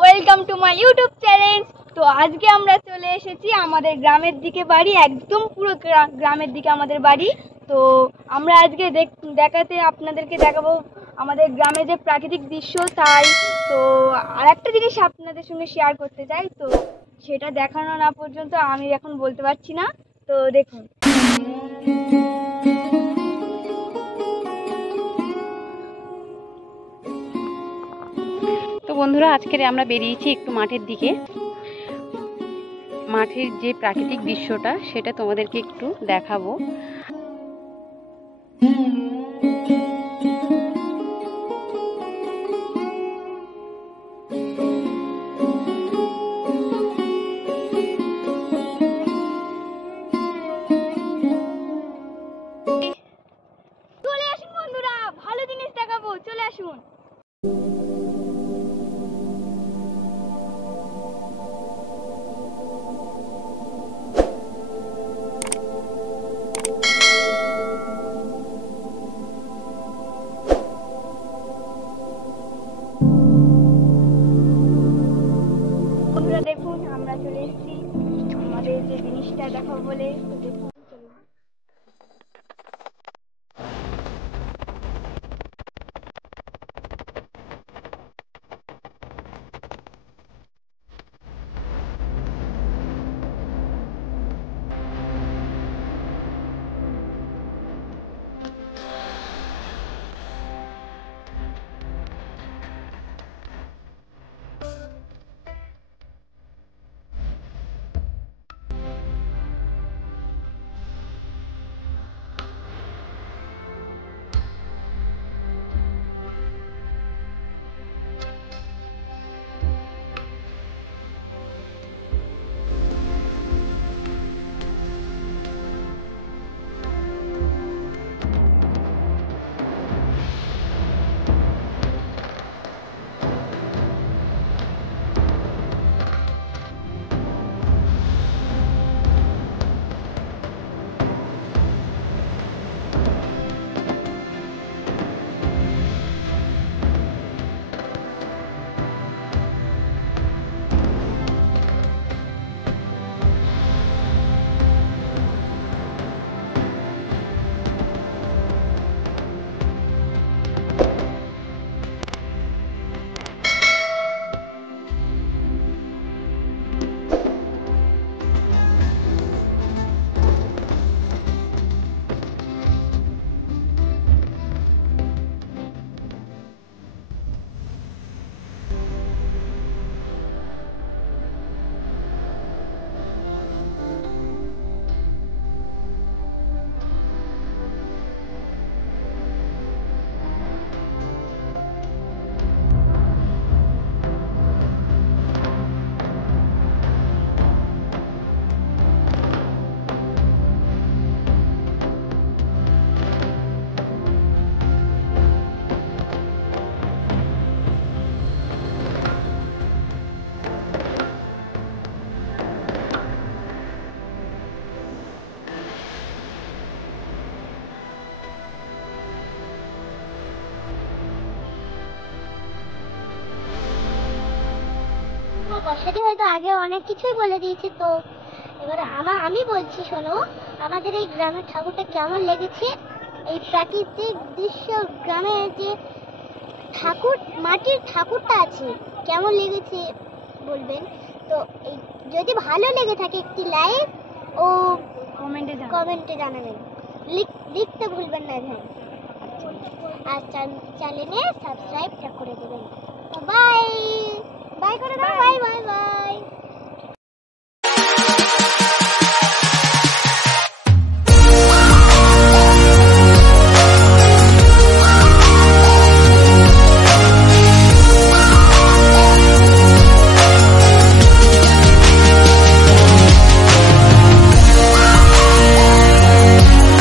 Welcome to my YouTube channel. তো আজকে আমরা চলে এসেছি আমাদের গ্রামের দিকে বাড়ি, একদম পুরো গ্রামের দিকে আমাদের বাড়ি। তো আমরা আজকে আপনাদেরকে দেখাবো আমাদের গ্রামে যে প্রাকৃতিক দৃশ্য, তাই তো আর একটা জিনিস আপনাদের সঙ্গে শেয়ার করতে চাই। তো সেটা দেখানো না পর্যন্ত আমি এখন বলতে পারছি না। তো দেখুন। তো বন্ধুরা, আজকের আমরা বেরিয়েছি একটু মাঠের দিকে। মাঠের যে প্রাকৃতিক দৃশ্যটা সেটা তোমাদেরকে একটু দেখাবো। চলে আসুন বন্ধুরা, ভালো জিনিস দেখাবো, চলে আসুন। বন্ধুরা দেখুন, আমরা চলে এসেছি আমাদের যে জিনিসটা দেখাবো বলে। তো দেখুন, চলুন। বর্ষাটি হয়তো আগে অনেক কিছুই বলে দিয়েছি, তো এবার আমি বলছি, শোনো, আমাদের এই গ্রামের ঠাকুরটা কেমন লেগেছে। এই প্রাকৃতিক দৃশ্য, গ্রামের যে ঠাকুর, মাটির ঠাকুরটা আছে, কেমন লেগেছে বলবেন। তো এই যদি ভালো লেগে থাকে একটি লাইক ও কমেন্টে জানাবেন, লিখতে ভুলবেন না ভাই। আর চ্যানেলে সাবস্ক্রাইবটা করে দেবেন। বাই।